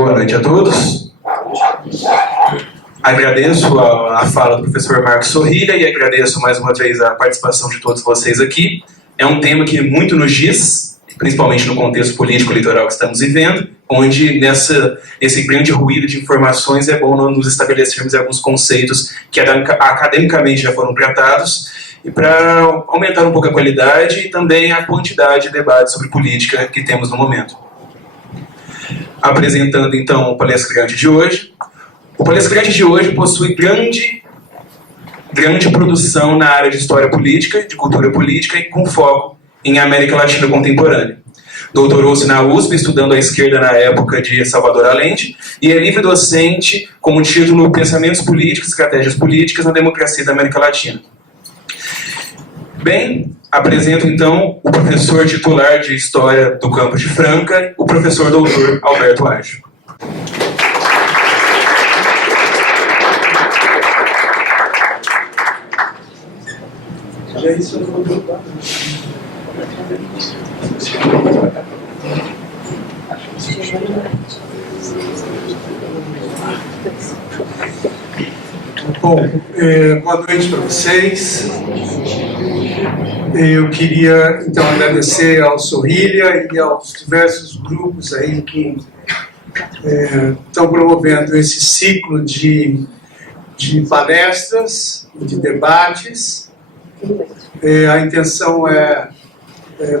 Boa noite a todos. Agradeço a fala do professor Marcos Sorrilha e agradeço mais uma vez a participação de todos vocês aqui. É um tema que muito nos diz, principalmente no contexto político-eleitoral que estamos vivendo, onde nesse grande ruído de informações é bom nos estabelecermos alguns conceitos que academicamente já foram tratados, e para aumentar um pouco a qualidade e também a quantidade de debates sobre política que temos no momento. Apresentando então o palestrante de hoje. O palestrante de hoje possui grande produção na área de história política, de cultura política e com foco em América Latina contemporânea. Doutorou-se na USP, estudando a esquerda na época de Salvador Allende, e é livre docente com o título Pensamentos Políticos e Estratégias Políticas na Democracia da América Latina. Bem, apresento então o professor titular de História do Campus de Franca, o professor doutor Alberto Aggio. Bom, boa noite para vocês. Eu queria, então, agradecer ao Sorrilha e aos diversos grupos aí que estão promovendo esse ciclo de palestras e de debates. A intenção é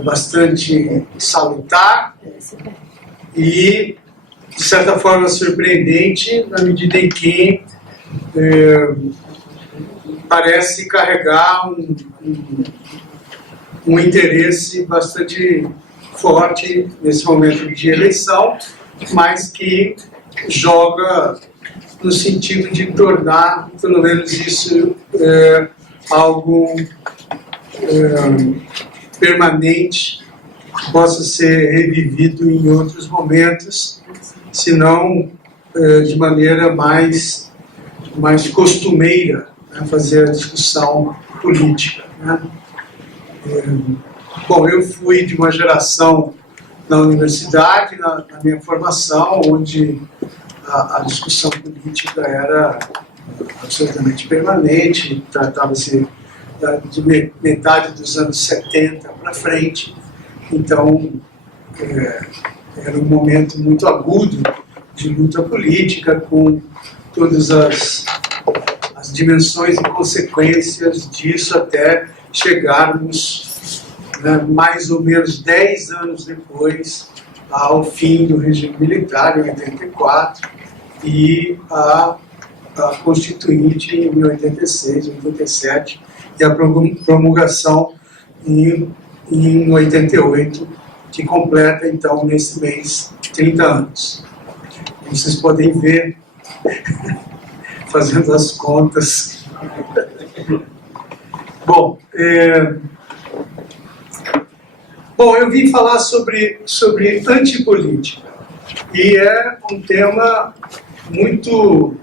bastante salutar e, de certa forma, surpreendente, na medida em que parece carregar um interesse bastante forte nesse momento de eleição, mas que joga no sentido de tornar, pelo menos isso, algo permanente, que possa ser revivido em outros momentos, se não de maneira mais costumeira, né, fazer a discussão política, né? Bom, eu fui de uma geração na universidade, na minha formação, onde a discussão política era absolutamente permanente, tratava-se de metade dos anos 70 para frente, então era um momento muito agudo de luta política, com todas as dimensões e consequências disso até chegarmos, mais ou menos 10 anos depois, ao fim do regime militar, em 84, e a Constituinte em 86, 87, e a promulgação em 88, que completa, então, nesse mês, 30 anos. Vocês podem ver, fazendo as contas. Bom, eu vim falar sobre antipolítica, e é um tema muito,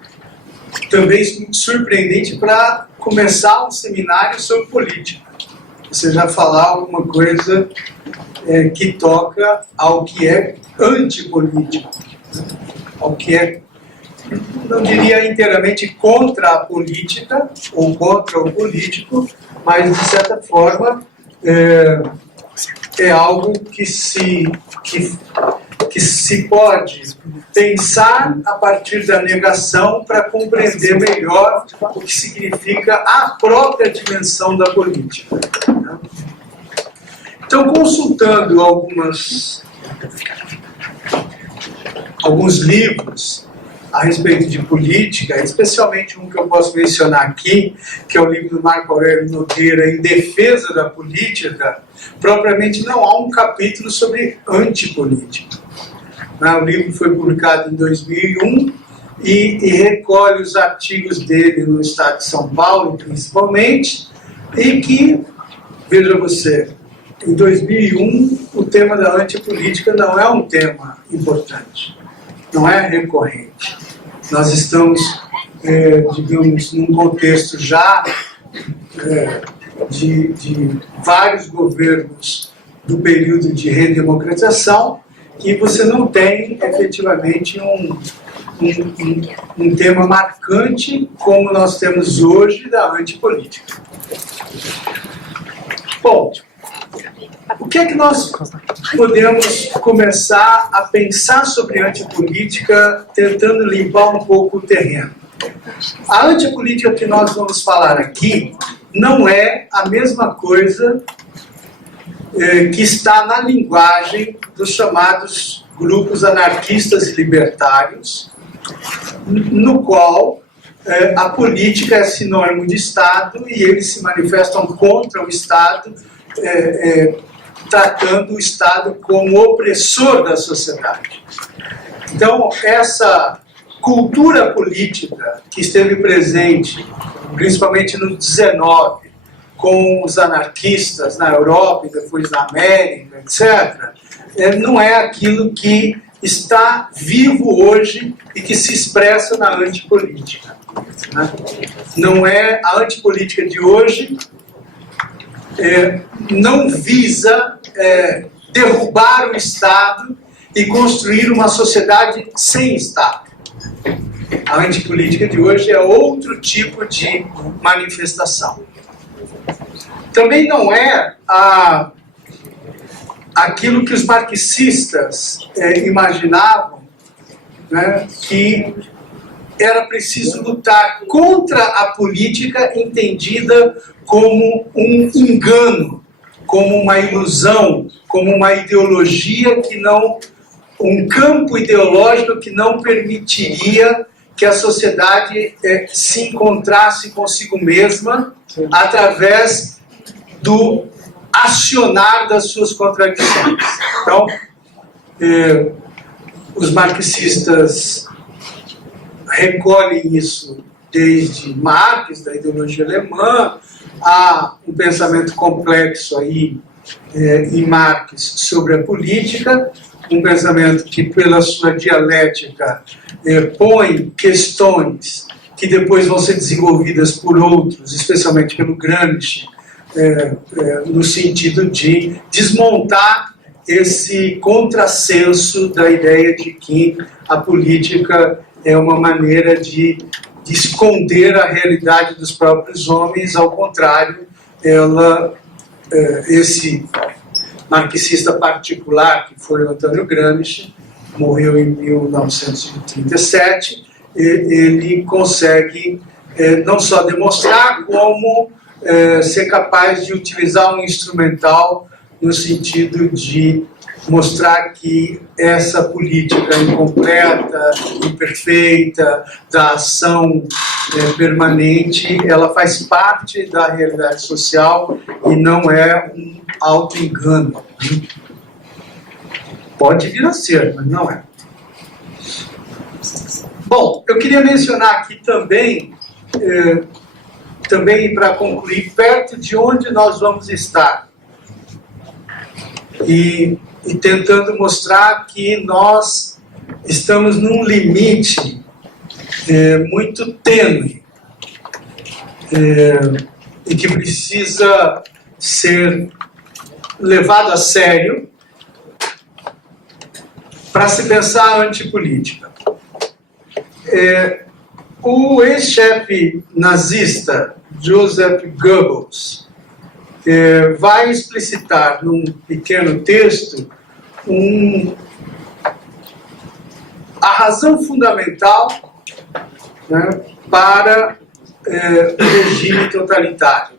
também surpreendente para começar um seminário sobre política. Você já falar alguma coisa que toca ao que é antipolítico, ao que é, não diria inteiramente contra a política ou contra o político, mas de certa forma é algo que se pode pensar a partir da negação para compreender melhor o que significa a própria dimensão da política. Então, consultando alguns livros a respeito de política, especialmente um que eu posso mencionar aqui, que é o livro do Marco Aurélio Nogueira, Em Defesa da Política, propriamente não há um capítulo sobre antipolítica. O livro foi publicado em 2001 e recolhe os artigos dele no estado de São Paulo, principalmente, e que, veja você, em 2001 o tema da antipolítica não é um tema importante, não é recorrente. Nós estamos, digamos, num contexto já de vários governos do período de redemocratização, que você não tem efetivamente um tema marcante como nós temos hoje da antipolítica. Bom, o que é que nós podemos começar a pensar sobre antipolítica tentando limpar um pouco o terreno? A antipolítica que nós vamos falar aqui não é a mesma coisa que está na linguagem dos chamados grupos anarquistas e libertários, no qual a política é sinônimo de Estado e eles se manifestam contra o Estado, tratando o Estado como opressor da sociedade. Então, essa cultura política que esteve presente, principalmente no 19, com os anarquistas na Europa e depois na América, etc., não é aquilo que está vivo hoje e que se expressa na antipolítica. Né? Não é a antipolítica de hoje, não visa derrubar o Estado e construir uma sociedade sem Estado. A antipolítica de hoje é outro tipo de manifestação. Também não é aquilo que os marxistas imaginavam, né, que era preciso lutar contra a política entendida como um engano, como uma ilusão, como uma ideologia que não, um campo ideológico que não permitiria que a sociedade se encontrasse consigo mesma através do acionar das suas contradições. Então, os marxistas recolhem isso desde Marx, da ideologia alemã. Há um pensamento complexo aí em Marx sobre a política, um pensamento que, pela sua dialética, põe questões que depois vão ser desenvolvidas por outros, especialmente pelo Gramsci, no sentido de desmontar esse contrassenso da ideia de que a política é uma maneira de esconder a realidade dos próprios homens. Ao contrário, esse marxista particular, que foi o Antônio Gramsci, morreu em 1937, ele consegue não só demonstrar, como ser capaz de utilizar um instrumental no sentido de mostrar que essa política incompleta, imperfeita, da ação permanente, ela faz parte da realidade social e não é um auto-engano. Pode vir a ser, mas não é. Bom, eu queria mencionar aqui também para concluir, perto de onde nós vamos estar. E tentando mostrar que nós estamos num limite muito tênue e que precisa ser levado a sério para se pensar a antipolítica. O ex-chefe nazista Joseph Goebbels vai explicitar num pequeno texto a razão fundamental, né, para o regime totalitário.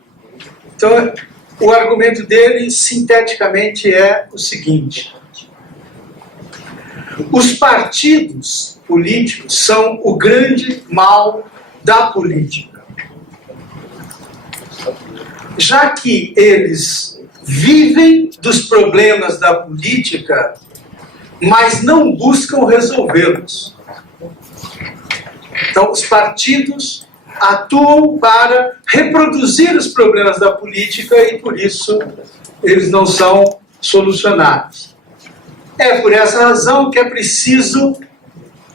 Então, o argumento dele, sinteticamente, é o seguinte: os partidos políticos são o grande mal da política. Já que eles vivem dos problemas da política, mas não buscam resolvê-los. Então, os partidos atuam para reproduzir os problemas da política e, por isso, eles não são solucionados. É por essa razão que é preciso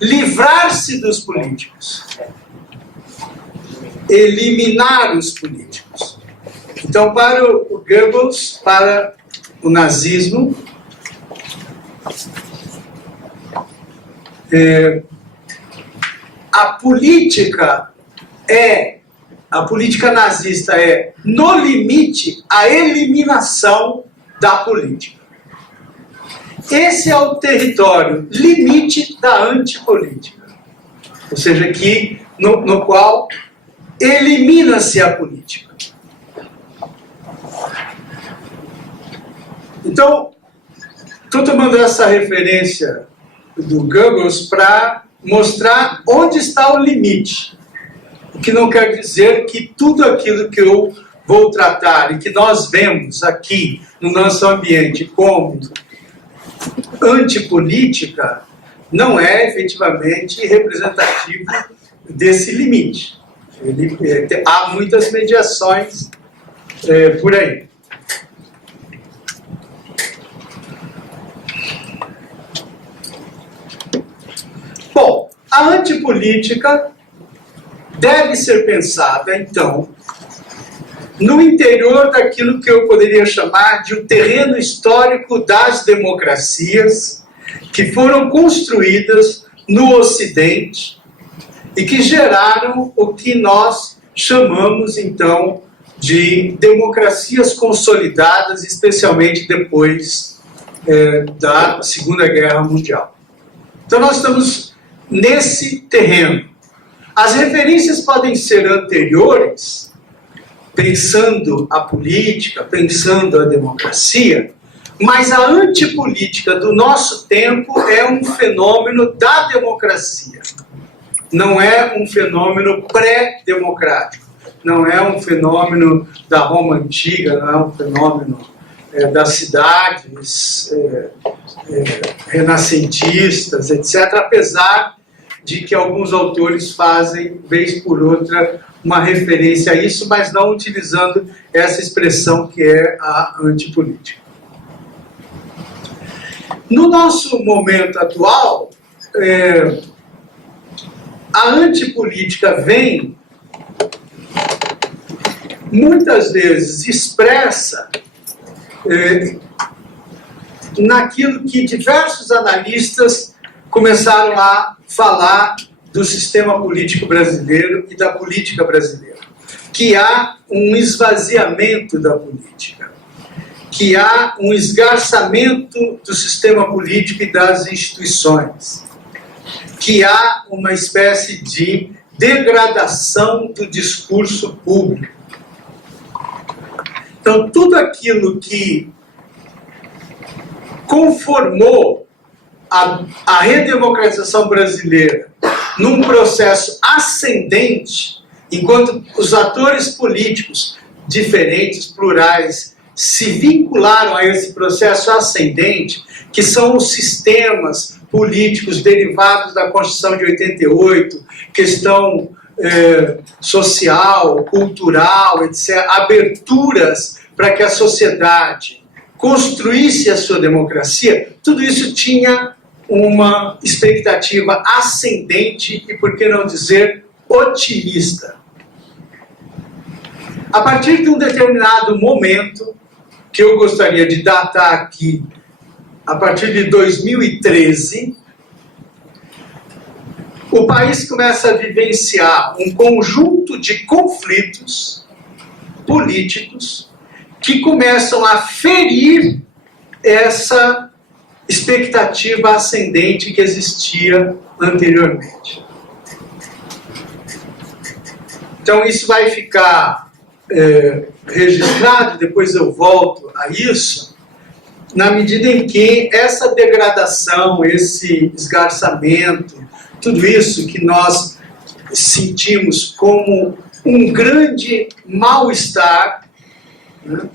livrar-se dos políticos, eliminar os políticos. Então, para o Goebbels, para o nazismo, a política nazista é, no limite, a eliminação da política. Esse é o território limite da antipolítica. Ou seja, aqui no qual elimina-se a política. Então, estou tomando essa referência do Goebbels para mostrar onde está o limite. O que não quer dizer que tudo aquilo que eu vou tratar e que nós vemos aqui no nosso ambiente como antipolítica não é efetivamente representativo desse limite. Há muitas mediações por aí. Bom, a antipolítica deve ser pensada, então, no interior daquilo que eu poderia chamar de um terreno histórico das democracias que foram construídas no Ocidente e que geraram o que nós chamamos, então, de democracias consolidadas, especialmente depois da Segunda Guerra Mundial. Então, nós estamos nesse terreno. As referências podem ser anteriores, pensando a política, pensando a democracia, mas a antipolítica do nosso tempo é um fenômeno da democracia. Não é um fenômeno pré-democrático. Não é um fenômeno da Roma Antiga, não é um fenômeno das cidades renascentistas, etc., apesar de que alguns autores fazem, vez por outra, uma referência a isso, mas não utilizando essa expressão que é a antipolítica. No nosso momento atual, a antipolítica vem, muitas vezes, expressa naquilo que diversos analistas começaram a falar do sistema político brasileiro e da política brasileira. Que há um esvaziamento da política, que há um esgarçamento do sistema político e das instituições, que há uma espécie de degradação do discurso público. Então, tudo aquilo que conformou a redemocratização brasileira num processo ascendente, enquanto os atores políticos diferentes, plurais, se vincularam a esse processo ascendente, que são os sistemas políticos derivados da Constituição de 88, questão social, cultural, etc., aberturas para que a sociedade construísse a sua democracia, tudo isso tinha uma expectativa ascendente e, por que não dizer, otimista. A partir de um determinado momento, que eu gostaria de datar aqui, a partir de 2013, o país começa a vivenciar um conjunto de conflitos políticos que começam a ferir essa expectativa ascendente que existia anteriormente. Então isso vai ficar registrado, depois eu volto a isso, na medida em que essa degradação, esse esgarçamento, tudo isso que nós sentimos como um grande mal-estar, né,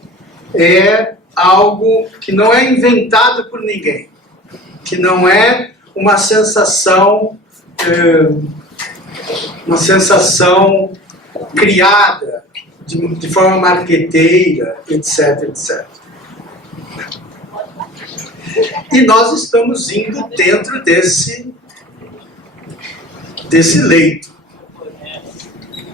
é algo que não é inventado por ninguém, que não é uma sensação criada de forma marqueteira, etc, etc. E nós estamos indo dentro desse leito,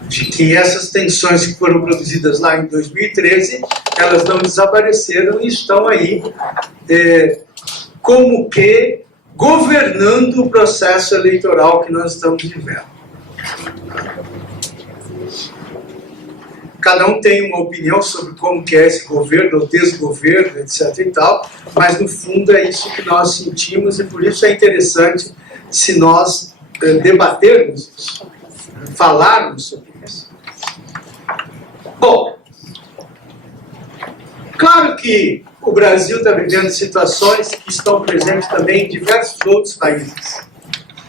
de que essas tensões que foram produzidas lá em 2013, elas não desapareceram e estão aí como que governando o processo eleitoral que nós estamos vivendo. Cada um tem uma opinião sobre como que é esse governo ou desgoverno, etc. e tal, mas no fundo é isso que nós sentimos e por isso é interessante se nós debatermos isso, falarmos sobre isso. Bom, claro que o Brasil está vivendo situações que estão presentes também em diversos outros países.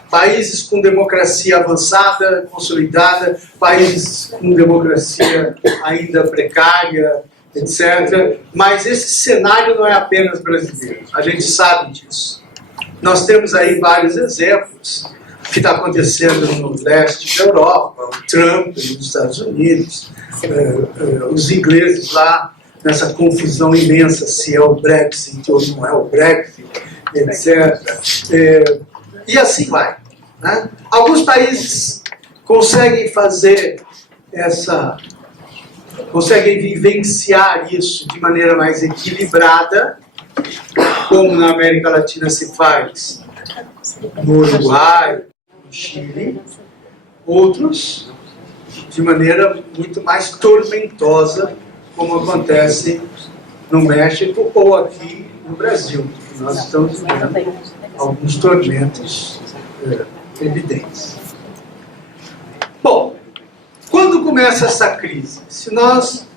Países com democracia avançada, consolidada, países com democracia ainda precária, etc. Mas esse cenário não é apenas brasileiro, a gente sabe disso. Nós temos aí vários exemplos. O que está acontecendo no leste da Europa, o Trump nos Estados Unidos, os ingleses lá, nessa confusão imensa se é o Brexit ou não é o Brexit, etc. E assim vai. Né? Alguns países conseguem fazer conseguem vivenciar isso de maneira mais equilibrada, como na América Latina se faz no Uruguai, no Chile. Outros de maneira muito mais tormentosa, como acontece no México ou aqui no Brasil. Nós estamos vendo alguns tormentos evidentes. Bom, quando começa essa crise? Se nós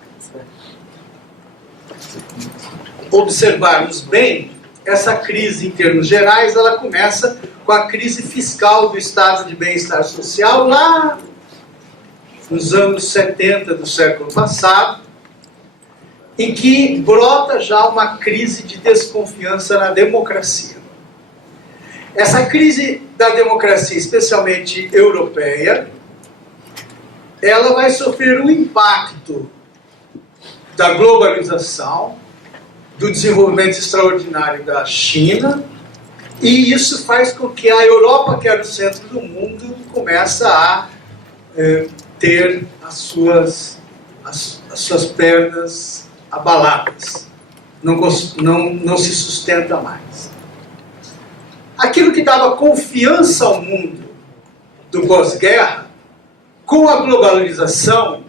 observarmos bem, essa crise em termos gerais, ela começa com a crise fiscal do estado de bem-estar social lá nos anos 70 do século passado, em que brota já uma crise de desconfiança na democracia. Essa crise da democracia, especialmente europeia, ela vai sofrer um impacto da globalização, do desenvolvimento extraordinário da China, e isso faz com que a Europa, que era o centro do mundo, comece a ter as suas pernas abaladas. Não se sustenta mais. Aquilo que dava confiança ao mundo do pós-guerra, com a globalização,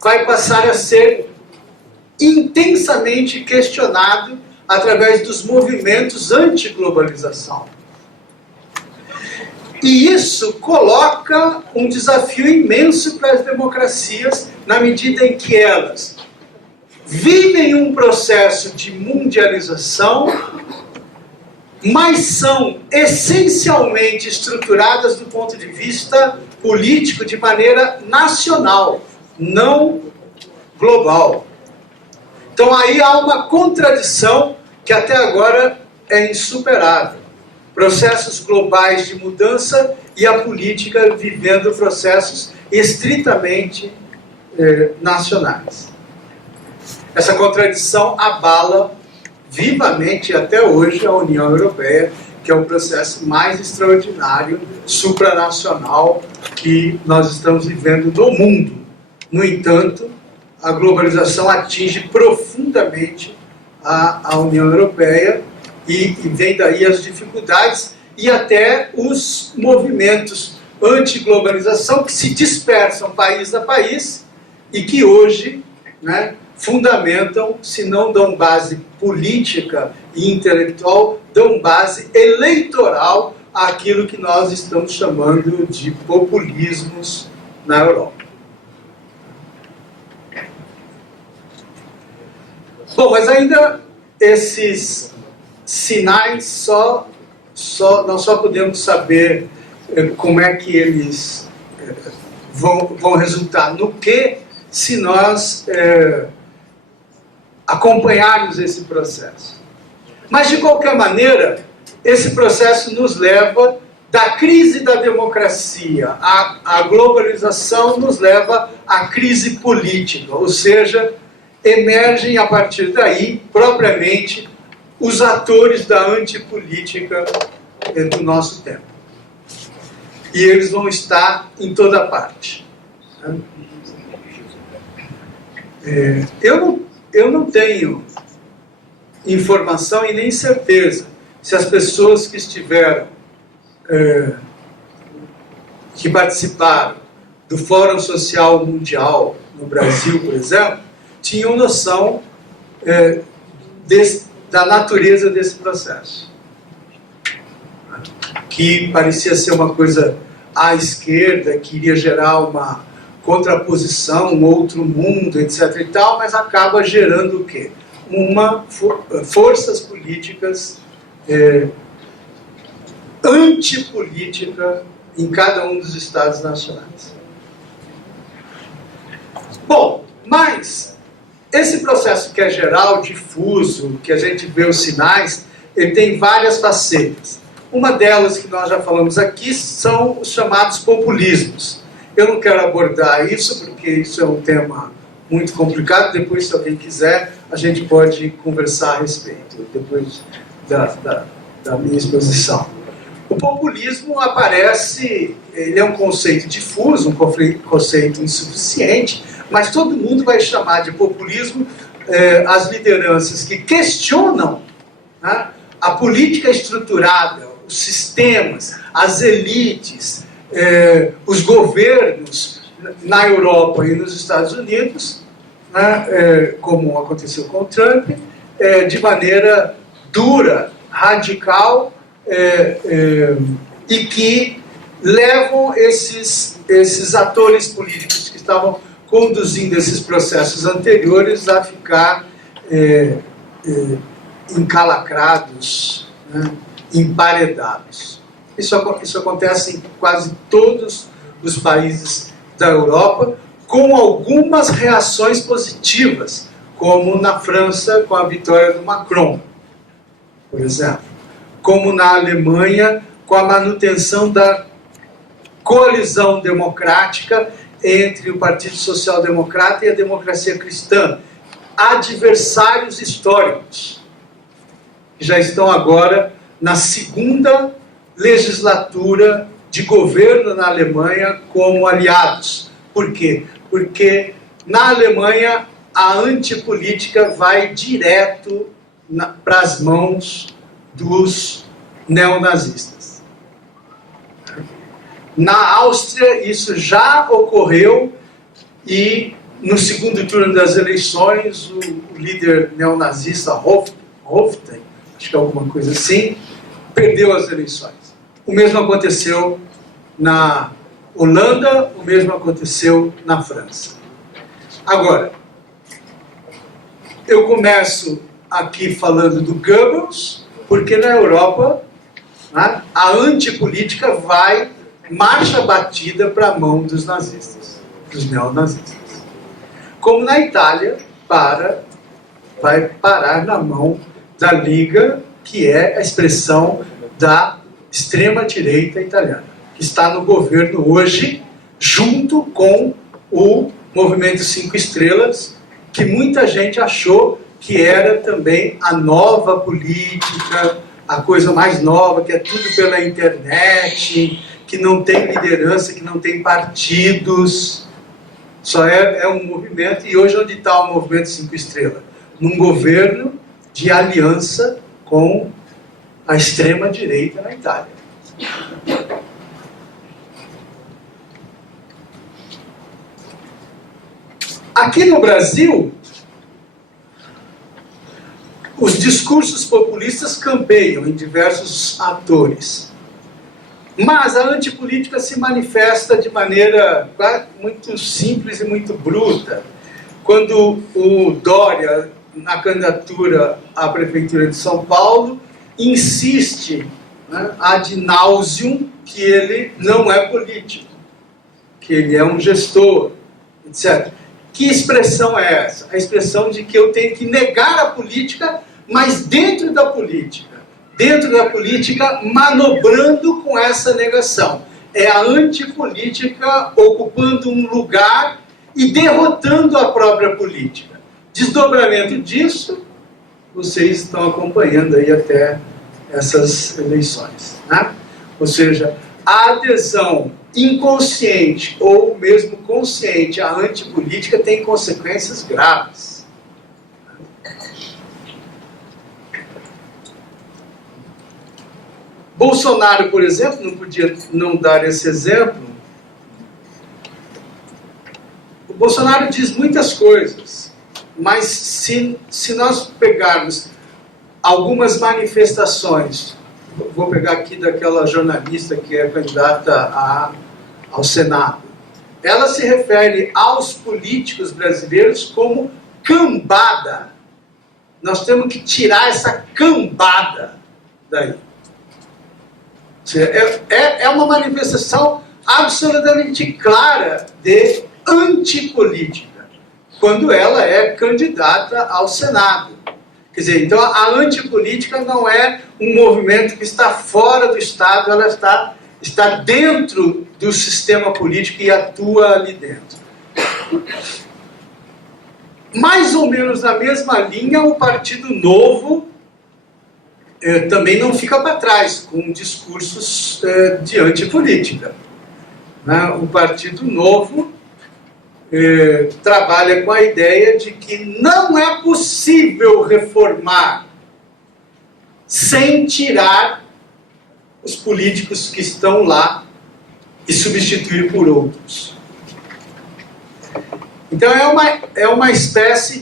vai passar a ser intensamente questionado através dos movimentos anti-globalização. E isso coloca um desafio imenso para as democracias, na medida em que elas vivem um processo de mundialização, mas são essencialmente estruturadas do ponto de vista político de maneira nacional, não global. Então aí há uma contradição que até agora é insuperável. Processos globais de mudança e a política vivendo processos estritamente nacionais. Essa contradição abala vivamente até hoje a União Europeia, que é o processo mais extraordinário, supranacional, que nós estamos vivendo no mundo. No entanto, a globalização atinge profundamente a União Europeia e vem daí as dificuldades e até os movimentos anti-globalização que se dispersam país a país e que hoje, né, fundamentam, se não dão base política e intelectual, dão base eleitoral àquilo que nós estamos chamando de populismos na Europa. Bom, mas ainda esses sinais nós só podemos saber como é que eles vão resultar no que se nós acompanharmos esse processo. Mas, de qualquer maneira, esse processo nos leva da crise da democracia, a globalização nos leva à crise política, ou seja, emergem a partir daí, propriamente, os atores da antipolítica do nosso tempo. E eles vão estar em toda parte. Eu não tenho informação e nem certeza se as pessoas que estiveram, que participaram do Fórum Social Mundial no Brasil, por exemplo, tinham noção da natureza desse processo, que parecia ser uma coisa à esquerda, que iria gerar uma contraposição, um outro mundo, etc. e tal, mas acaba gerando o quê? Forças políticas antipolítica em cada um dos estados nacionais. Bom, mas esse processo que é geral, difuso, que a gente vê os sinais, ele tem várias facetas. Uma delas que nós já falamos aqui são os chamados populismos. Eu não quero abordar isso, porque isso é um tema muito complicado. Depois, se alguém quiser, a gente pode conversar a respeito, depois da minha exposição. O populismo aparece, ele é um conceito difuso, um conceito insuficiente, mas todo mundo vai chamar de populismo as lideranças que questionam, né, a política estruturada, os sistemas, as elites, os governos na Europa e nos Estados Unidos, né, como aconteceu com o Trump, de maneira dura, radical, e que levam esses atores políticos que estavam conduzindo esses processos anteriores a ficar encalacrados, né, emparedados. Isso acontece em quase todos os países da Europa, com algumas reações positivas, como na França com a vitória do Macron, por exemplo, como na Alemanha com a manutenção da coalizão democrática entre o Partido Social Democrata e a Democracia Cristã, adversários históricos, que já estão agora na segunda legislatura de governo na Alemanha como aliados. Por quê? Porque na Alemanha a antipolítica vai direto para as mãos dos neonazistas. Na Áustria isso já ocorreu e no segundo turno das eleições o líder neonazista Hofstein, acho que é alguma coisa assim, perdeu as eleições. O mesmo aconteceu na Holanda, o mesmo aconteceu na França. Agora, eu começo aqui falando do Goebbels, porque na Europa, né, a antipolítica vai marcha batida para a mão dos nazistas, dos neonazistas. Como na Itália, vai parar na mão da Liga, que é a expressão da extrema-direita italiana, que está no governo hoje, junto com o Movimento 5 Estrelas, que muita gente achou que era também a nova política, a coisa mais nova, que é tudo pela internet, que não tem liderança, que não tem partidos, só é um movimento. E hoje onde está o Movimento 5 Estrelas? Num governo de aliança com a extrema-direita na Itália. Aqui no Brasil, os discursos populistas campeiam em diversos atores. Mas a antipolítica se manifesta de maneira muito simples e muito bruta. Quando o Dória, na candidatura à Prefeitura de São Paulo, insiste, né, ad nauseam, que ele não é político, que ele é um gestor, etc. Que expressão é essa? A expressão de que eu tenho que negar a política, mas dentro da política, manobrando com essa negação. É a antipolítica ocupando um lugar e derrotando a própria política. Desdobramento disso, vocês estão acompanhando aí até essas eleições, né? Ou seja, a adesão inconsciente ou mesmo consciente à antipolítica tem consequências graves. Bolsonaro, por exemplo, não podia não dar esse exemplo. O Bolsonaro diz muitas coisas, mas se nós pegarmos algumas manifestações, vou pegar aqui daquela jornalista que é candidata ao Senado, ela se refere aos políticos brasileiros como cambada. Nós temos que tirar essa cambada daí. É uma manifestação absolutamente clara de antipolítica, quando ela é candidata ao Senado. Quer dizer, então a antipolítica não é um movimento que está fora do Estado, ela está dentro do sistema político e atua ali dentro. Mais ou menos na mesma linha, o Partido Novo também não fica para trás com discursos de antipolítica. Né? O Partido Novo trabalha com a ideia de que não é possível reformar sem tirar os políticos que estão lá e substituir por outros. Então é uma espécie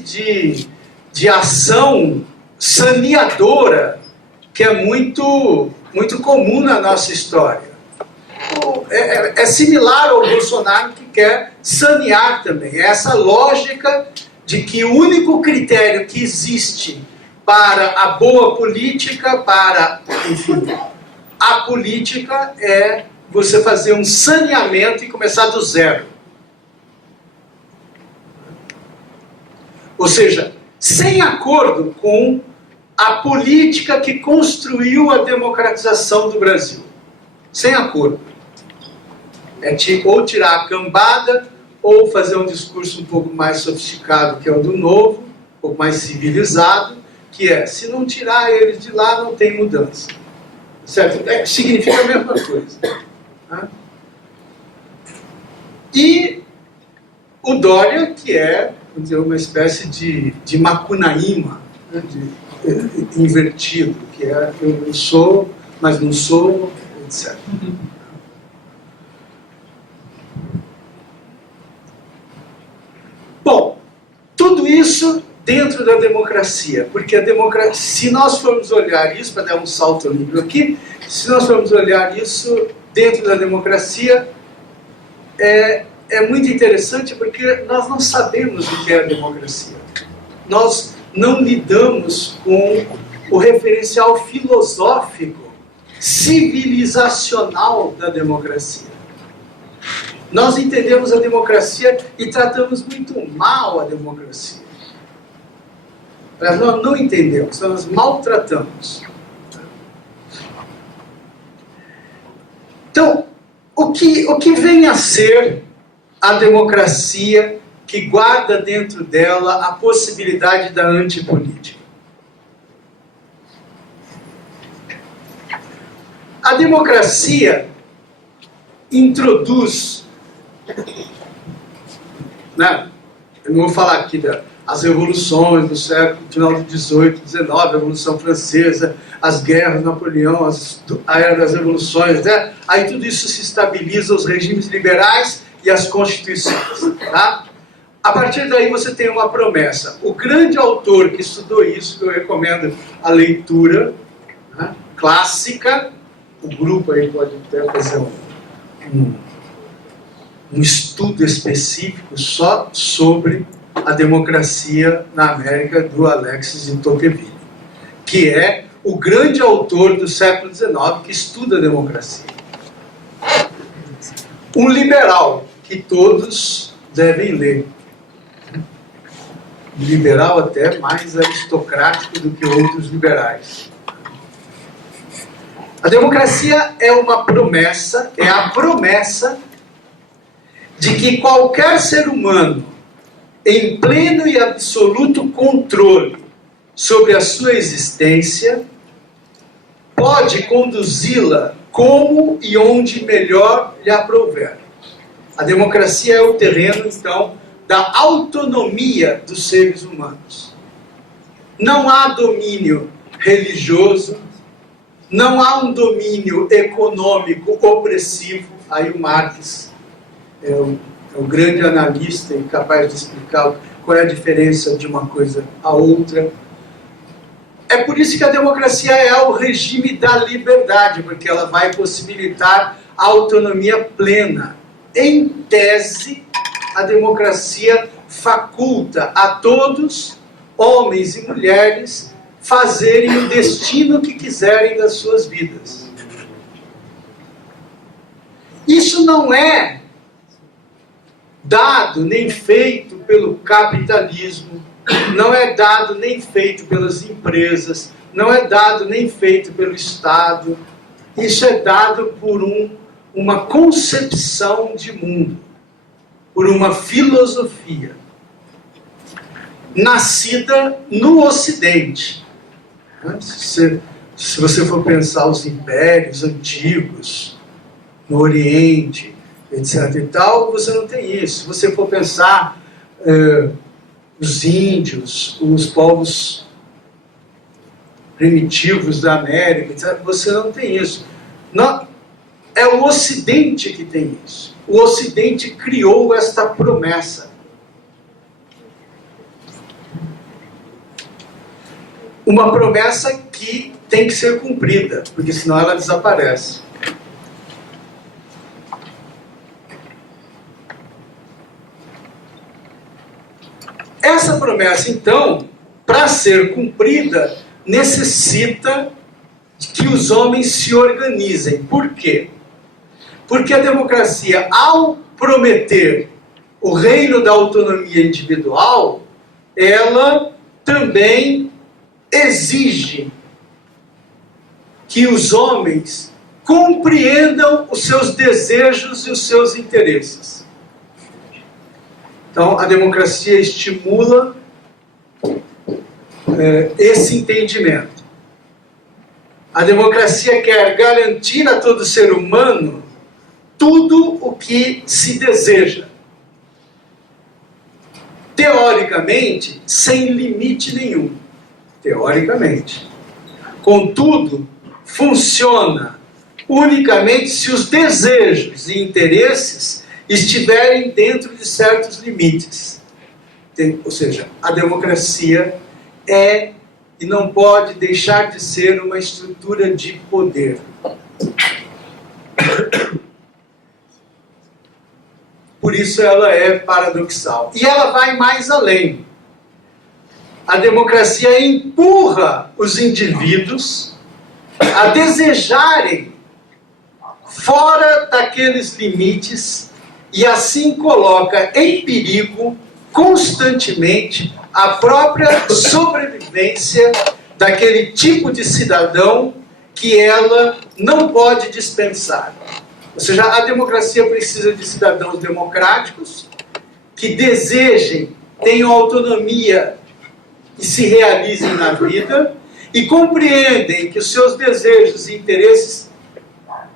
de ação saneadora que é muito, muito comum na nossa história. É similar ao Bolsonaro, que quer sanear também. É essa lógica de que o único critério que existe para a boa política, para, enfim, a política é você fazer um saneamento e começar do zero. Ou seja, sem acordo com a política que construiu a democratização do Brasil. Sem acordo. Ou tirar a cambada, ou fazer um discurso um pouco mais sofisticado, que é o do Novo, um pouco mais civilizado, que é, se não tirar eles de lá, não tem mudança. Certo? Significa a mesma coisa. Né? E o Dória, que é, vamos dizer, uma espécie de Macunaíma, né? Invertido, que é eu sou, mas não sou, etc. Bom, tudo isso dentro da democracia, porque a democracia, se nós formos olhar isso, para dar um salto olímpico aqui, se nós formos olhar isso dentro da democracia, é muito interessante, porque nós não sabemos o que é a democracia. Nós não lidamos com o referencial filosófico, civilizacional da democracia. Nós entendemos a democracia e tratamos muito mal a democracia. Nós não entendemos, nós maltratamos. Então, o que vem a ser a democracia que guarda dentro dela a possibilidade da antipolítica? A democracia introduz, né? Eu não vou falar aqui das revoluções do século, final do 18, 19, a Revolução Francesa, as guerras, Napoleão, a era das revoluções, né? Aí tudo isso se estabiliza, os regimes liberais e as constituições, tá? A partir daí você tem uma promessa. O grande autor que estudou isso, que eu recomendo a leitura, né, clássica, o grupo aí pode até fazer um estudo específico só sobre a democracia na América, do Alexis de Tocqueville, que é o grande autor do século XIX que estuda a democracia. Um liberal que todos devem ler. Liberal até mais aristocrático do que outros liberais. A democracia é uma promessa, é a promessa de que qualquer ser humano, em pleno e absoluto controle sobre a sua existência, pode conduzi-la como e onde melhor lhe aprouver. A democracia é o terreno, então, da autonomia dos seres humanos. Não há domínio religioso, não há um domínio econômico opressivo. Aí o Marx é o grande analista e capaz de explicar qual é a diferença de uma coisa à outra. É por isso que a democracia é o regime da liberdade, porque ela vai possibilitar a autonomia plena. Em tese, a democracia faculta a todos, homens e mulheres, fazerem o destino que quiserem das suas vidas. Isso não é dado nem feito pelo capitalismo, não é dado nem feito pelas empresas, não é dado nem feito pelo Estado. Isso é dado por uma concepção de mundo, por uma filosofia nascida no Ocidente. Se você for pensar os impérios antigos, no Oriente, etc. e tal, você não tem isso. Se você for pensar os índios, os povos primitivos da América, etc., você não tem isso. Não, é o Ocidente que tem isso. O Ocidente criou esta promessa. Uma promessa que tem que ser cumprida, porque senão ela desaparece. Essa promessa, então, para ser cumprida, necessita que os homens se organizem. Por quê? Porque a democracia, ao prometer o reino da autonomia individual, ela também exige que os homens compreendam os seus desejos e os seus interesses. Então, a democracia estimula esse entendimento. A democracia quer garantir a todo ser humano tudo o que se deseja. Teoricamente, sem limite nenhum. Teoricamente. Contudo, funciona unicamente se os desejos e interesses estiverem dentro de certos limites. Ou seja, a democracia é e não pode deixar de ser uma estrutura de poder. Por isso ela é paradoxal. E ela vai mais além. A democracia empurra os indivíduos a desejarem fora daqueles limites e assim coloca em perigo constantemente a própria sobrevivência daquele tipo de cidadão que ela não pode dispensar. Ou seja, a democracia precisa de cidadãos democráticos que desejem, tenham autonomia e se realizem na vida e compreendem que os seus desejos e interesses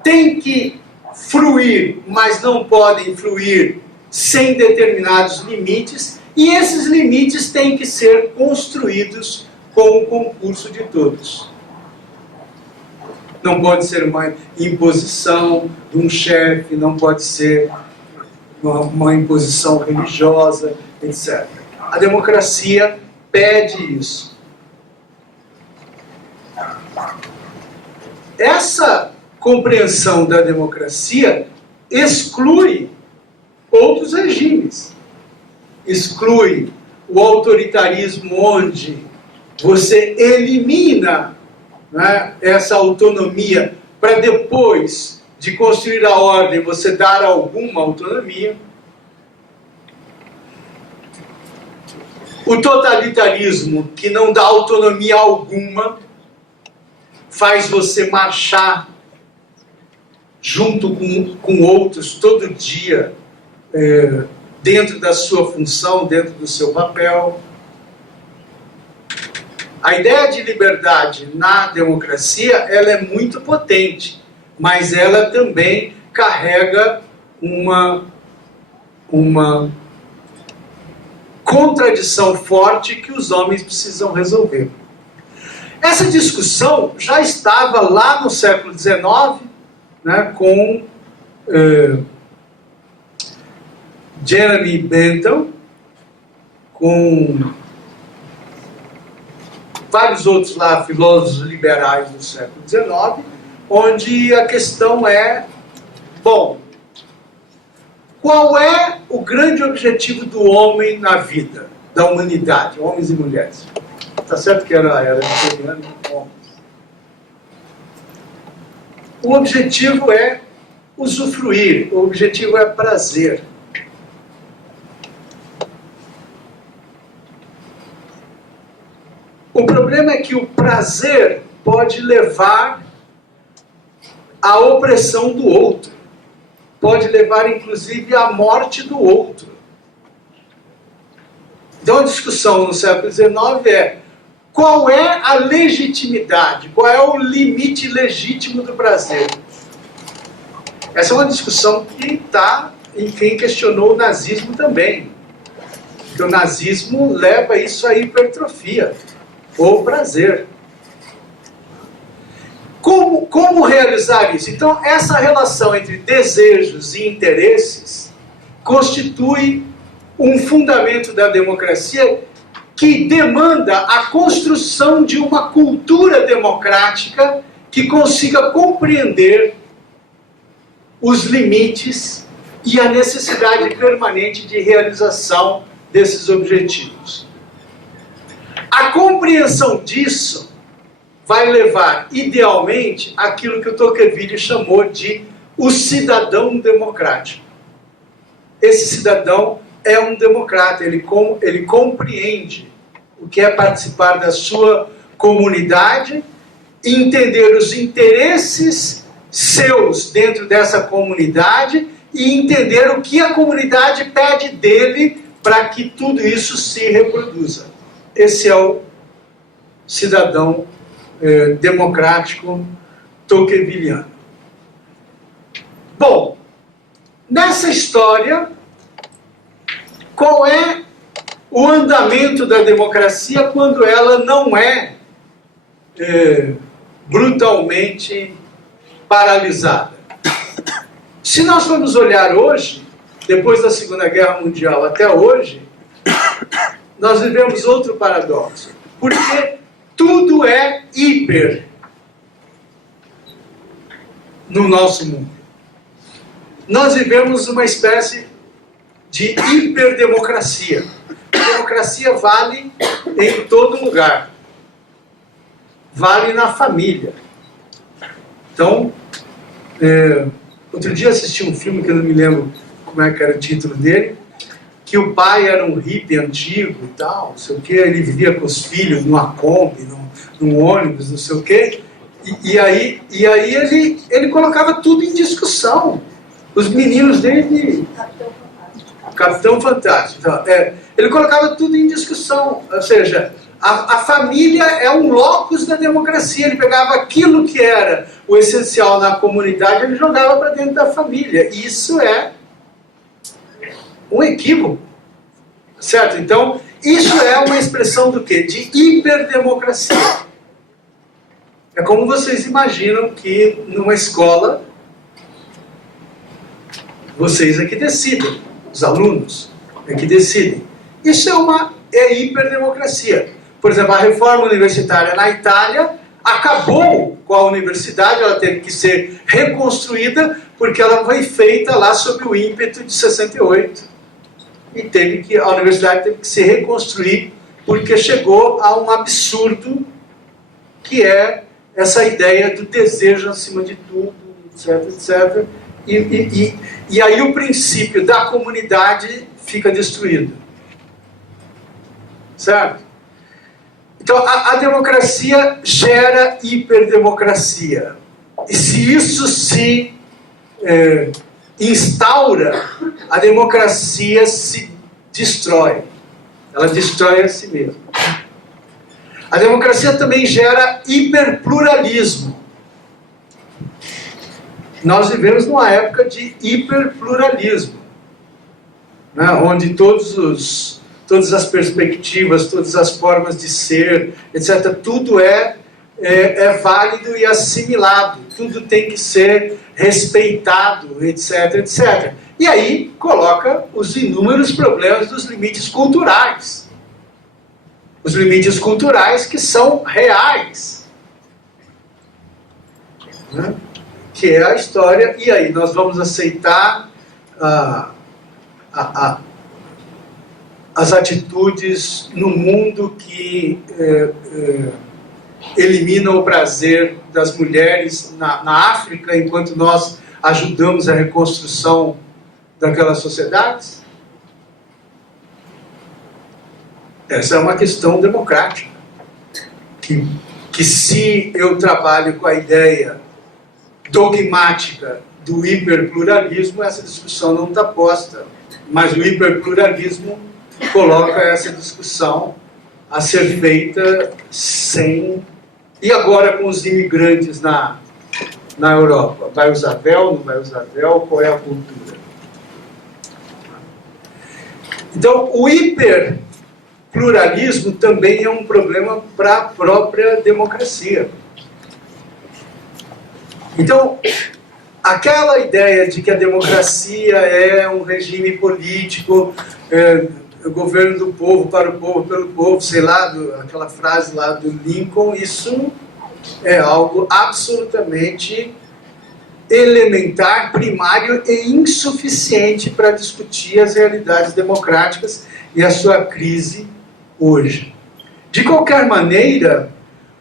têm que fruir, mas não podem fruir sem determinados limites, e esses limites têm que ser construídos com o concurso de todos. Não pode ser uma imposição de um chefe, não pode ser uma imposição religiosa, etc. A democracia pede isso. Essa compreensão da democracia exclui outros regimes. Exclui o autoritarismo, onde você elimina, né, essa autonomia para depois de construir a ordem você dar alguma autonomia. O totalitarismo, que não dá autonomia alguma, faz você marchar junto com outros todo dia, dentro da sua função, dentro do seu papel. A ideia de liberdade na democracia, ela é muito potente, mas ela também carrega uma contradição forte que os homens precisam resolver. Essa discussão já estava lá no século XIX, né, com Jeremy Bentham, com vários outros lá, filósofos liberais do século XIX, onde a questão é, bom, qual é o grande objetivo do homem na vida, da humanidade, homens e mulheres? Tá certo que era vitoriano e homens. O objetivo é usufruir, o objetivo é prazer. O problema é que o prazer pode levar à opressão do outro. Pode levar, inclusive, à morte do outro. Então, a discussão no século XIX é qual é a legitimidade, qual é o limite legítimo do prazer. Essa é uma discussão que está em quem questionou o nazismo também. Porque o nazismo leva isso à hipertrofia, ou prazer. Como realizar isso? Então, essa relação entre desejos e interesses constitui um fundamento da democracia que demanda a construção de uma cultura democrática que consiga compreender os limites e a necessidade permanente de realização desses objetivos. A compreensão disso vai levar, idealmente, àquilo que o Tocqueville chamou de o cidadão democrático. Esse cidadão é um democrata, ele compreende o que é participar da sua comunidade, entender os interesses seus dentro dessa comunidade e entender o que a comunidade pede dele para que tudo isso se reproduza. Esse é o cidadão democrático tocqueviliano. Bom, nessa história, qual é o andamento da democracia quando ela não é brutalmente paralisada? Se nós formos olhar hoje, depois da Segunda Guerra Mundial até hoje, nós vivemos outro paradoxo. Porque tudo é hiper no nosso mundo. Nós vivemos uma espécie de hiperdemocracia. A democracia vale em todo lugar. Vale na família. Então, outro dia assisti um filme que eu não me lembro como é que era o título dele, que o pai era um hippie antigo e tal, não sei o quê, ele vivia com os filhos numa Kombi, num ônibus, não sei o quê, e aí ele colocava tudo em discussão. Os meninos dele... Capitão Fantástico. Então, ele colocava tudo em discussão, ou seja, a família é um locus da democracia. Ele pegava aquilo que era o essencial na comunidade, ele jogava para dentro da família. Isso é um equívoco, certo? Então, isso é uma expressão do quê? De hiperdemocracia. É como vocês imaginam que numa escola vocês é que decidem, os alunos é que decidem. Isso é hiperdemocracia. Por exemplo, a reforma universitária na Itália acabou com a universidade, ela teve que ser reconstruída porque ela foi feita lá sob o ímpeto de 68. E a universidade teve que se reconstruir porque chegou a um absurdo que é essa ideia do desejo acima de tudo, etc, etc. E aí o princípio da comunidade fica destruído. Certo? Então, a democracia gera hiperdemocracia. E se isso se instaura, a democracia se destrói. Ela destrói a si mesma. A democracia também gera hiperpluralismo. Nós vivemos numa época de hiperpluralismo, né, onde todas as perspectivas, todas as formas de ser, etc., tudo é é válido e assimilado, tudo tem que ser respeitado, etc, etc. E aí coloca os inúmeros problemas dos limites culturais. Os limites culturais que são reais. Né? Que é a história, e aí nós vamos aceitar as atitudes no mundo que eliminam o prazer das mulheres na África, enquanto nós ajudamos a reconstrução daquelas sociedades? Essa é uma questão democrática. Que se eu trabalho com a ideia dogmática do hiperpluralismo, essa discussão não está posta. Mas o hiperpluralismo coloca essa discussão a ser feita sem... E agora com os imigrantes na Europa? Vai usar véu, não vai usar véu? Qual é a cultura? Então, o hiperpluralismo também é um problema para a própria democracia. Então, aquela ideia de que a democracia é um regime político, o governo do povo, para o povo, pelo povo, sei lá, aquela frase lá do Lincoln, isso é algo absolutamente elementar, primário e insuficiente para discutir as realidades democráticas e a sua crise hoje. De qualquer maneira,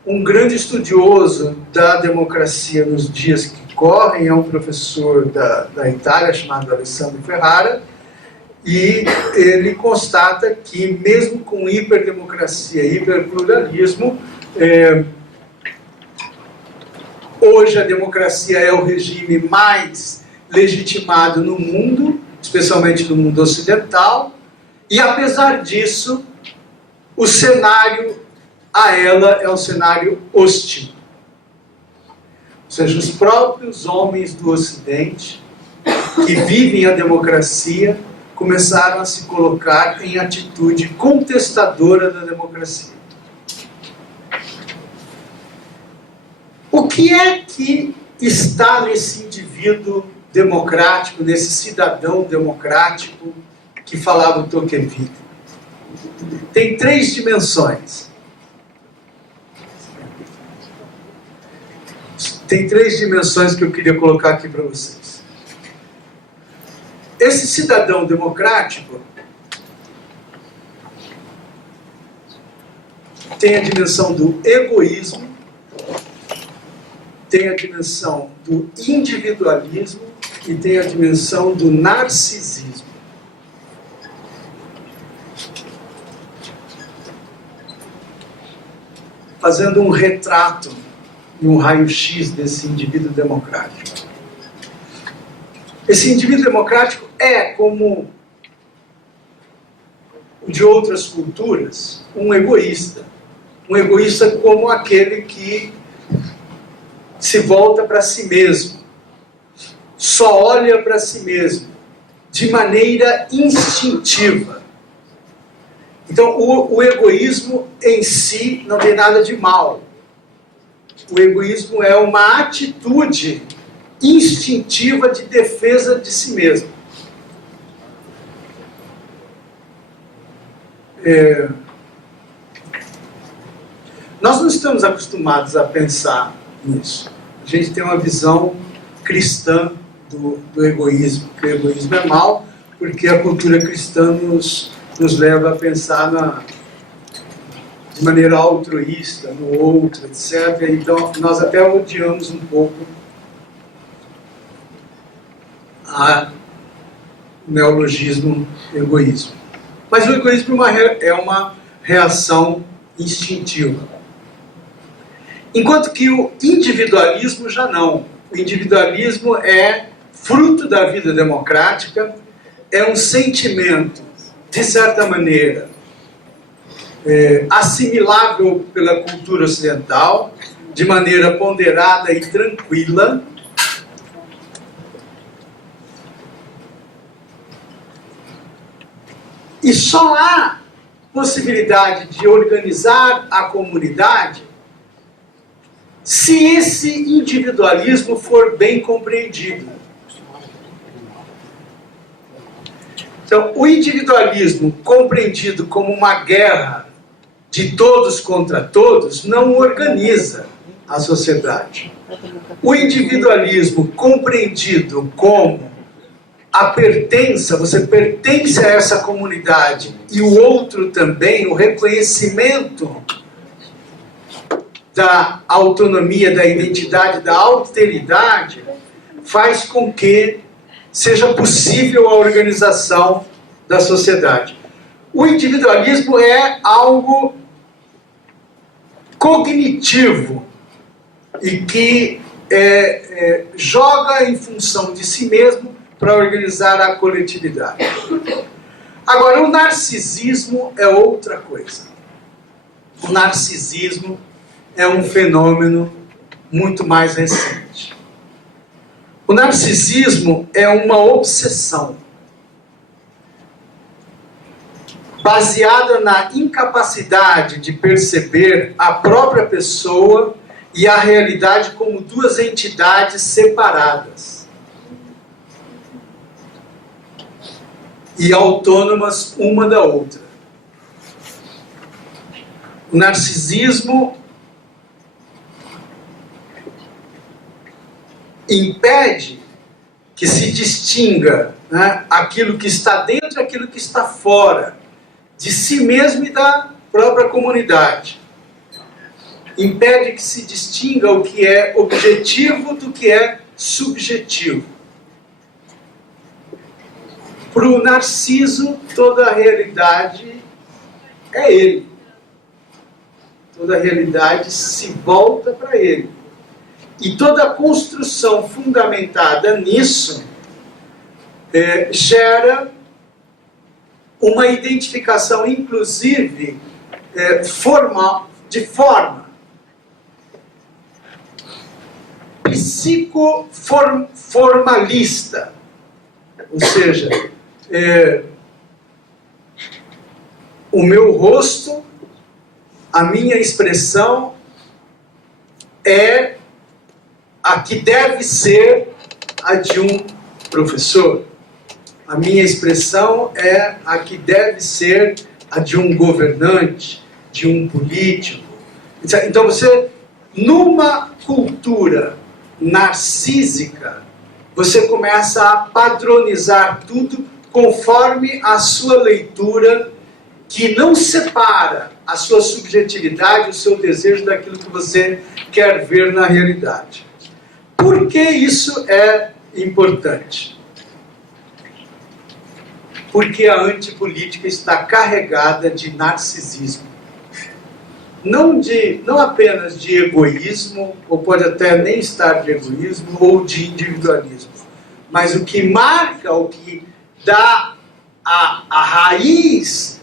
um grande estudioso da democracia nos dias que correm é um professor da Itália chamado Alessandro Ferrara, e ele constata que mesmo com hiperdemocracia e hiperpluralismo, hoje a democracia é o regime mais legitimado no mundo, especialmente no mundo ocidental, e apesar disso, o cenário a ela é um cenário hostil. Ou seja, os próprios homens do Ocidente, que vivem a democracia, começaram a se colocar em atitude contestadora da democracia. O que é que está nesse indivíduo democrático, nesse cidadão democrático que falava o Tocqueville? Tem 3 dimensões. Tem 3 dimensões que eu queria colocar aqui para vocês. Esse cidadão democrático tem a dimensão do egoísmo, tem a dimensão do individualismo e tem a dimensão do narcisismo. Fazendo um retrato e um raio-x desse indivíduo democrático. Esse indivíduo democrático é, como o de outras culturas, um egoísta. Um egoísta como aquele que se volta para si mesmo, só olha para si mesmo, de maneira instintiva. Então, o egoísmo em si não tem nada de mal. O egoísmo é uma atitude instintiva de defesa de si mesmo. Nós não estamos acostumados a pensar nisso. A gente tem uma visão cristã do egoísmo, que o egoísmo é mal, porque a cultura cristã nos leva a pensar de maneira altruísta, no outro, etc. Então, nós até odiamos um pouco o neologismo egoísmo. Mas o egoísmo é uma reação instintiva. Enquanto que o individualismo já não. O individualismo é fruto da vida democrática, é um sentimento, de certa maneira, assimilável pela cultura ocidental, de maneira ponderada e tranquila. E só há possibilidade de organizar a comunidade se esse individualismo for bem compreendido. Então, o individualismo compreendido como uma guerra de todos contra todos não organiza a sociedade. O individualismo compreendido como a pertença, você pertence a essa comunidade e o outro também, o reconhecimento da autonomia, da identidade, da alteridade, faz com que seja possível a organização da sociedade. O individualismo é algo cognitivo e que joga em função de si mesmo para organizar a coletividade. Agora, o narcisismo é outra coisa. O narcisismo é um fenômeno muito mais recente. O narcisismo é uma obsessão baseada na incapacidade de perceber a própria pessoa e a realidade como duas entidades separadas e autônomas uma da outra. O narcisismo impede que se distinga, né, aquilo que está dentro e aquilo que está fora de si mesmo e da própria comunidade. Impede que se distinga o que é objetivo do que é subjetivo. Para o Narciso, toda a realidade é ele. Toda a realidade se volta para ele. E toda a construção fundamentada nisso gera uma identificação, inclusive, de forma psicoformalista. Ou seja, o meu rosto, a minha expressão é a que deve ser a de um professor. A minha expressão é a que deve ser a de um governante, de um político. Então você, numa cultura narcísica, você começa a padronizar tudo conforme a sua leitura, que não separa a sua subjetividade, o seu desejo daquilo que você quer ver na realidade. Por que isso é importante? Porque a antipolítica está carregada de narcisismo. Não apenas de egoísmo, ou pode até nem estar de egoísmo, ou de individualismo. Mas o que marca, o que dá a raiz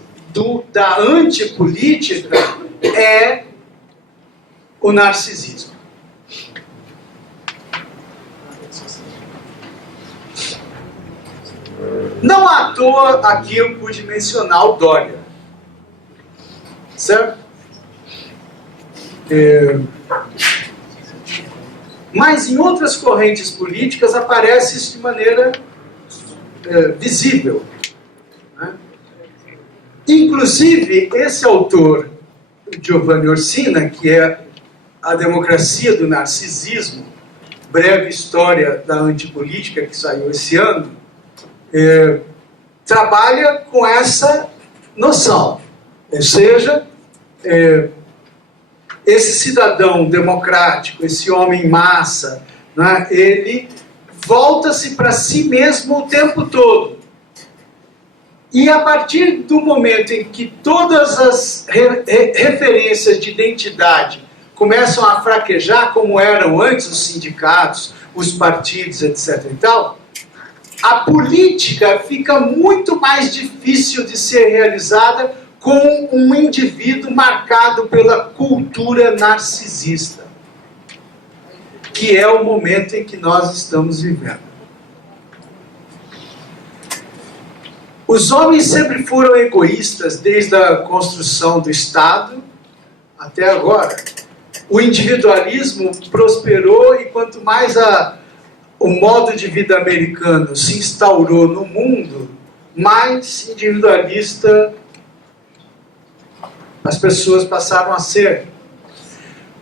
da antipolítica é o narcisismo. Não à toa aqui eu pude mencionar o Dória. Certo? Mas em outras correntes políticas aparece isso de maneira visível. Né? Inclusive, esse autor, Giovanni Orsina, que é A Democracia do Narcisismo, breve história da antipolítica, que saiu esse ano, trabalha com essa noção. Ou seja, esse cidadão democrático, esse homem massa, né, ele volta-se para si mesmo o tempo todo. E a partir do momento em que todas as referências de identidade começam a fraquejar, como eram antes os sindicatos, os partidos, etc. e tal, a política fica muito mais difícil de ser realizada com um indivíduo marcado pela cultura narcisista, que é o momento em que nós estamos vivendo. Os homens sempre foram egoístas desde a construção do Estado até agora. o individualismo prosperou e quanto mais o modo de vida americano se instaurou no mundo, mais individualista as pessoas passaram a ser.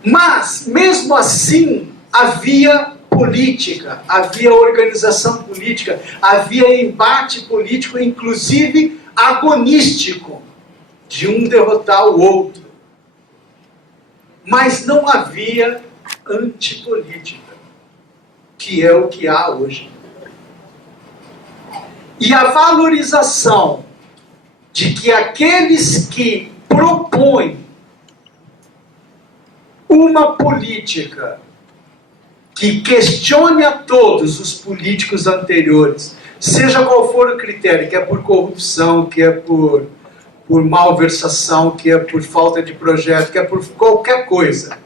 Mas, mesmo assim, havia política, havia organização política, havia embate político, inclusive agonístico, de um derrotar o outro. Mas não havia antipolítica, que é o que há hoje. E a valorização de que aqueles que propõem uma política que questione a todos os políticos anteriores, seja qual for o critério, que é por corrupção, que é por malversação, que é por falta de projeto, que é por qualquer coisa,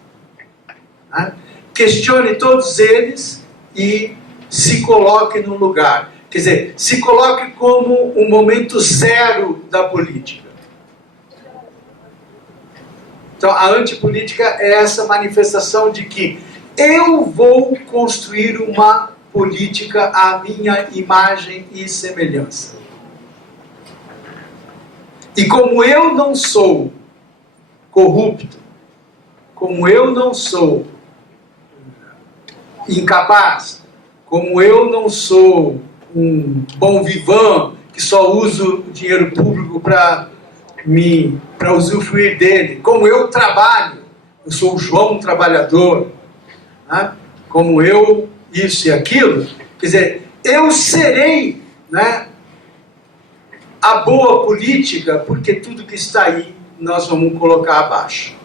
né? Questione todos eles e se coloque no lugar. Quer dizer, se coloque como o momento zero da política. Então, a antipolítica é essa manifestação de que eu vou construir uma política à minha imagem e semelhança. E como eu não sou corrupto, como eu não sou incapaz, como eu não sou um bom vivant que só uso o dinheiro público para usufruir dele, como eu trabalho, eu sou o João trabalhador, né? Como eu isso e aquilo, quer dizer, eu serei, né, a boa política, porque tudo que está aí nós vamos colocar abaixo.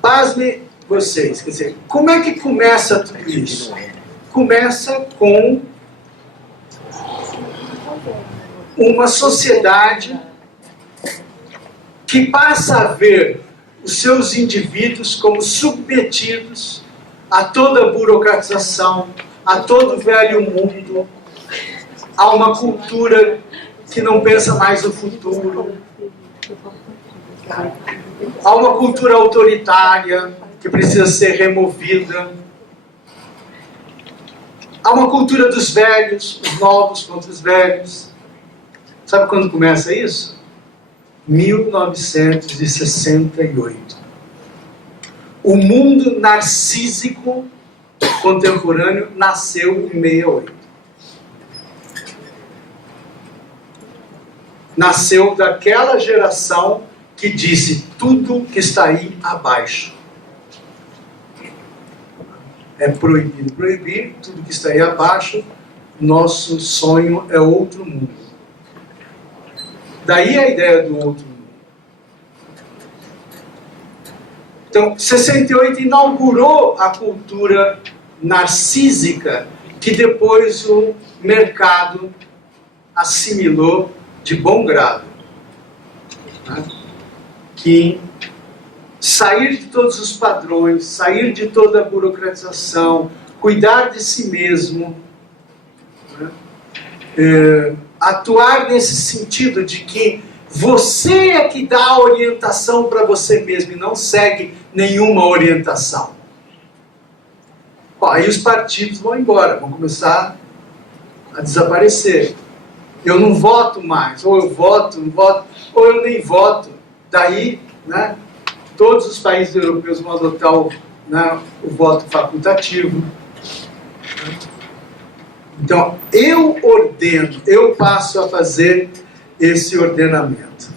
Pasme vocês, quer dizer, como é que começa tudo isso? Começa com uma sociedade que passa a ver os seus indivíduos como submetidos a toda a burocratização, a todo o velho mundo, a uma cultura que não pensa mais no futuro, a uma cultura autoritária que precisa ser removida, há uma cultura dos velhos, os novos contra os velhos. Sabe quando começa isso? 1968. O mundo narcísico contemporâneo nasceu em 68. Nasceu daquela geração que disse tudo que está aí abaixo é proibido. Proibir tudo que está aí abaixo, nosso sonho é outro mundo. Daí a ideia do outro mundo. Então, 68 inaugurou a cultura narcísica que depois o mercado assimilou de bom grado. Né? Que sair de todos os padrões, sair de toda a burocratização, cuidar de si mesmo, né? Atuar nesse sentido de que você é que dá a orientação para você mesmo e não segue nenhuma orientação. Bom, aí os partidos vão embora, vão começar a desaparecer. Eu não voto mais, ou eu voto, não voto, ou eu nem voto. Daí, né, todos os países europeus vão adotar o voto facultativo. Então, eu ordeno, eu passo a fazer esse ordenamento.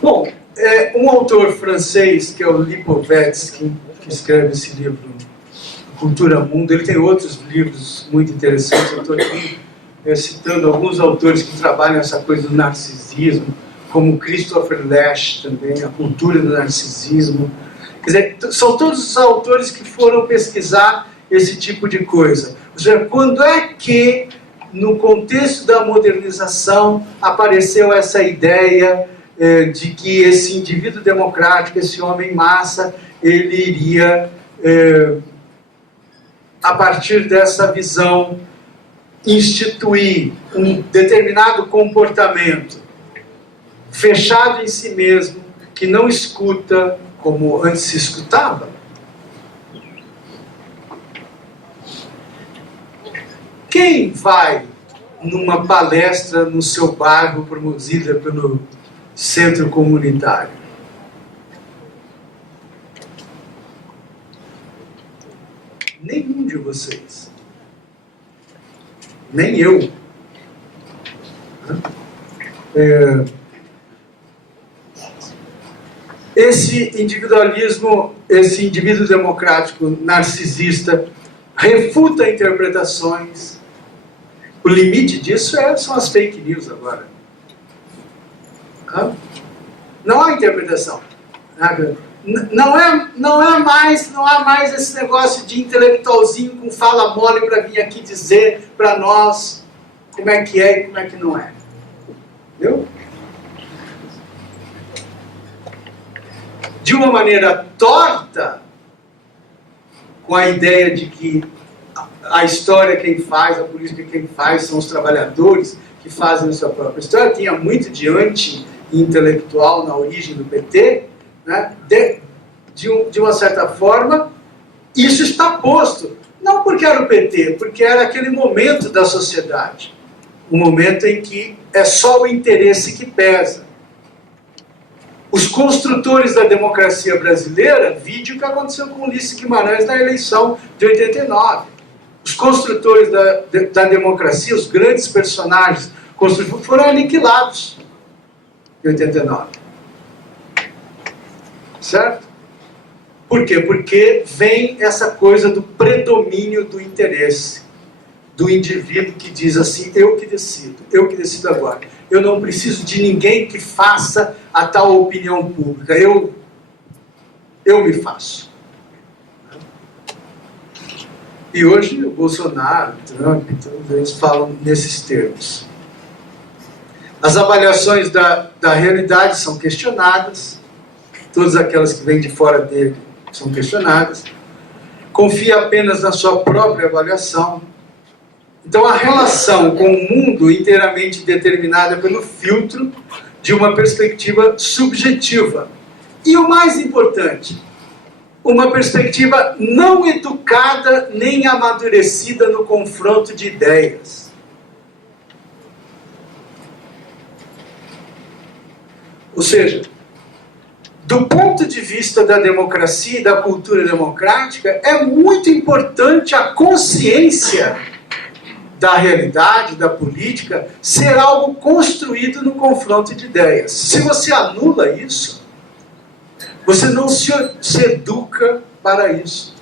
Bom, um autor francês, que é o Lipovetsky, que escreve esse livro, Cultura Mundo, ele tem outros livros muito interessantes. Eu estou aqui citando alguns autores que trabalham essa coisa do narcisismo, como Christopher Lasch também, a cultura do narcisismo. Quer dizer, são todos os autores que foram pesquisar esse tipo de coisa. Ou seja, quando é que, no contexto da modernização, apareceu essa ideia de que esse indivíduo democrático, esse homem massa, ele iria, a partir dessa visão, instituir um determinado comportamento fechado em si mesmo, que não escuta como antes se escutava. Quem vai numa palestra no seu bairro promovida pelo centro comunitário? Nenhum de vocês. Nem eu. Esse individualismo, esse indivíduo democrático narcisista refuta interpretações. O limite disso são as fake news agora. Não há interpretação. Não há mais esse negócio de intelectualzinho com fala mole para vir aqui dizer para nós como é que é e como é que não é. Entendeu? De uma maneira torta, com a ideia de que a história quem faz, a política quem faz, são os trabalhadores que fazem a sua própria história. Tinha muito de anti-intelectual na origem do PT, né? De uma certa forma, isso está posto. Não porque era o PT, porque era aquele momento da sociedade. Um momento em que é só o interesse que pesa. Os construtores da democracia brasileira, vídeo que aconteceu com Ulisses Guimarães na eleição de 89. Os construtores da democracia, os grandes personagens construtores, foram aniquilados em 89. Certo? Por quê? Porque vem essa coisa do predomínio do interesse do indivíduo que diz assim, eu que decido agora. Eu não preciso de ninguém que faça a tal opinião pública. Eu me faço. E hoje o Bolsonaro, o Trump, todos eles falam nesses termos. As avaliações da realidade são questionadas, todas aquelas que vêm de fora dele são questionadas. Confia apenas na sua própria avaliação. Então a relação com o mundo inteiramente determinada pelo filtro de uma perspectiva subjetiva. E o mais importante, uma perspectiva não educada nem amadurecida no confronto de ideias. Ou seja, do ponto de vista da democracia e da cultura democrática, é muito importante a consciência da realidade, da política, ser algo construído no confronto de ideias. Se você anula isso, você não se educa para isso.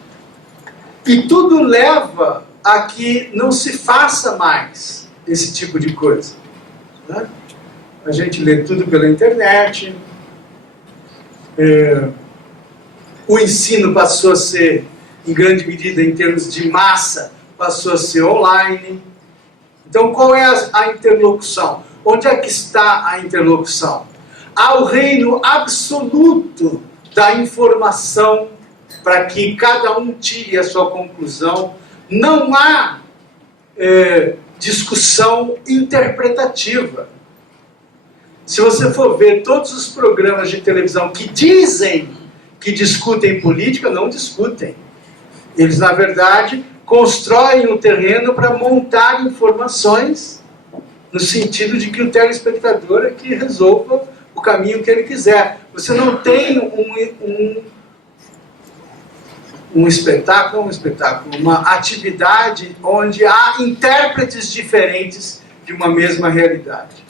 E tudo leva a que não se faça mais esse tipo de coisa. Né? A gente lê tudo pela internet. O ensino passou a ser, em grande medida, em termos de massa, passou a ser online. Então, qual é a interlocução? Onde é que está a interlocução? Há o reino absoluto da informação para que cada um tire a sua conclusão. Não há discussão interpretativa. Se você for ver todos os programas de televisão que dizem que discutem política, não discutem. Eles, na verdade, constroem um terreno para montar informações no sentido de que o telespectador é que resolva o caminho que ele quiser. Você não tem um espetáculo, uma atividade onde há intérpretes diferentes de uma mesma realidade.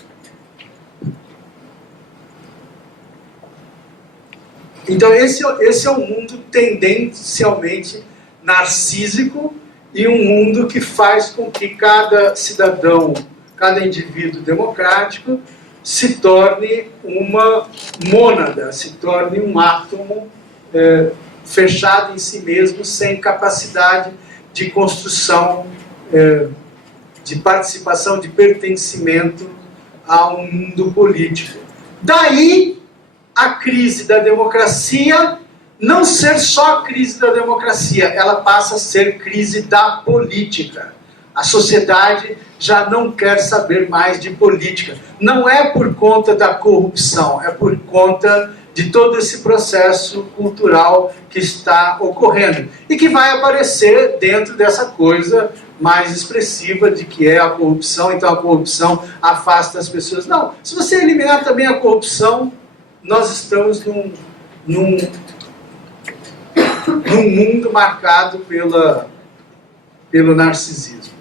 Então esse é um mundo tendencialmente narcísico e um mundo que faz com que cada cidadão, cada indivíduo democrático se torne uma mônada, se torne um átomo fechado em si mesmo, sem capacidade de construção, de participação, de pertencimento a um mundo político. Daí a crise da democracia não ser só crise da democracia, ela passa a ser crise da política. A sociedade já não quer saber mais de política. Não é por conta da corrupção, é por conta de todo esse processo cultural que está ocorrendo e que vai aparecer dentro dessa coisa mais expressiva de que é a corrupção. Então a corrupção afasta as pessoas. Não, se você eliminar também a corrupção, nós estamos num mundo marcado pelo narcisismo.